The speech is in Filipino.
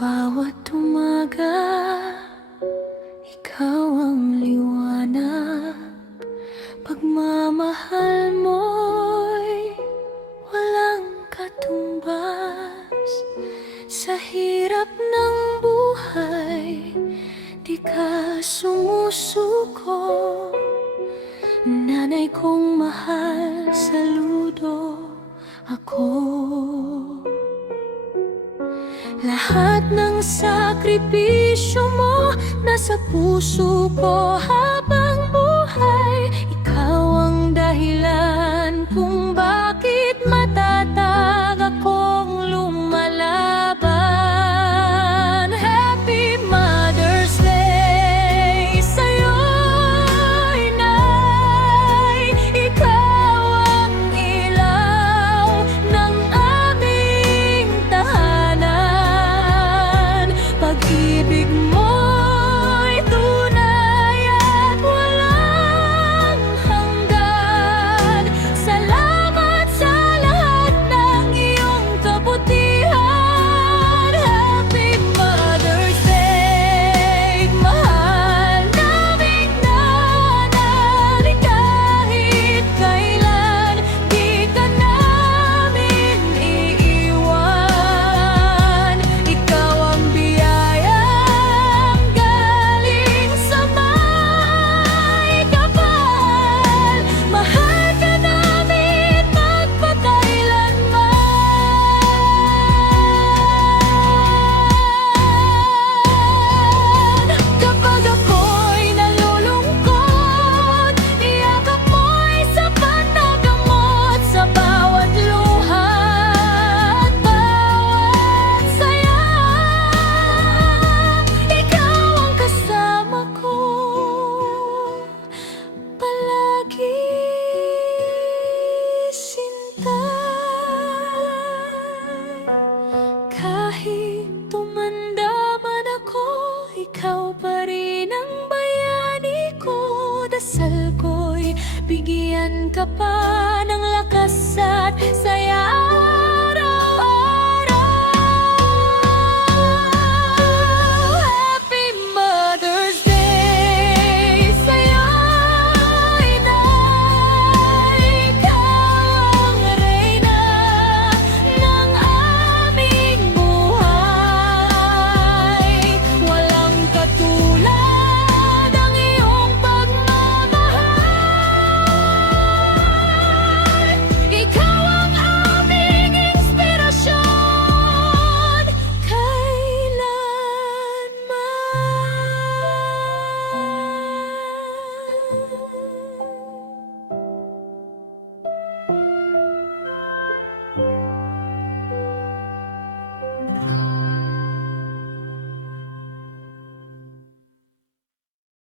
bawat umaga, ikaw ang liwanag. Pagmamahal mo'y walang katumbas. Sa hirap ng buhay, di ka sumusuko. Nanay kong mahal, saludo ako. Lahat ng sakripisyo mo nasa puso ko habang buhay. Ikaw ang dahilan kung bakit matatag akong lumalaban. Happy Mother's Day sa'yo'y Nay. Ikaw ang ilaw ng aming tahanan. Pag-ibig mo'y tunay at walang hanggan. Salamat sa lahat ng iyong kabutihan. Happy Mother's Day, mahal naming nanay. Kahit kailan, di ka namin iiwan. Ikaw ang biyayang galing sa may kapal. Mahal ka namin magpakailanman. Kapag ako'y nalulungkot, iyakap mo'y sapat na gamot. Sa bawat luha at bawat saya, ikaw ang kasama ko palagi, sinta. Kahit tumanda man ako, ikaw pa rin ang bayani ko. Dasal ko'y bigyan ka pa ng lakas at saya.